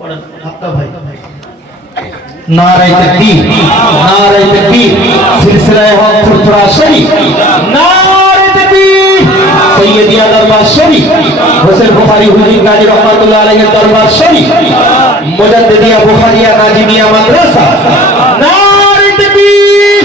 পড়েন আত্মা ভাই নারায় তকবীর নারায় তকবীর সিলসিলায়ে হক ফুরফুরা শরীফ নারায় তকবীর সৈয়দিয়া দরবার শরীফ হোসেন বুখারী হুজুর গাজী রহমাতুল্লাহ আলাইহির দরবার শরীফ মুজাদ্দিদিয়া বুখারিয়া নাজিমিয়া মাদ্রাসা নারায় তকবীর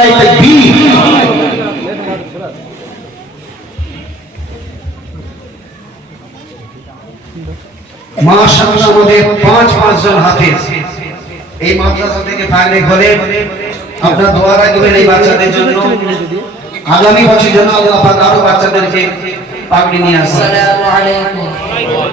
মাশাআল্লাহ আমাদের পাঁচ পাঁচ জন হাফেজ এই মাদ্রাসা থেকে ফাইনাল হলে আপনারা দোয়া রাখবেন এই বাচ্চাদের জন্য আগামী বছর জন্য আল্লাহ আরো বাচ্চাদেরকে পাগড়ি নিয়ে আসবেন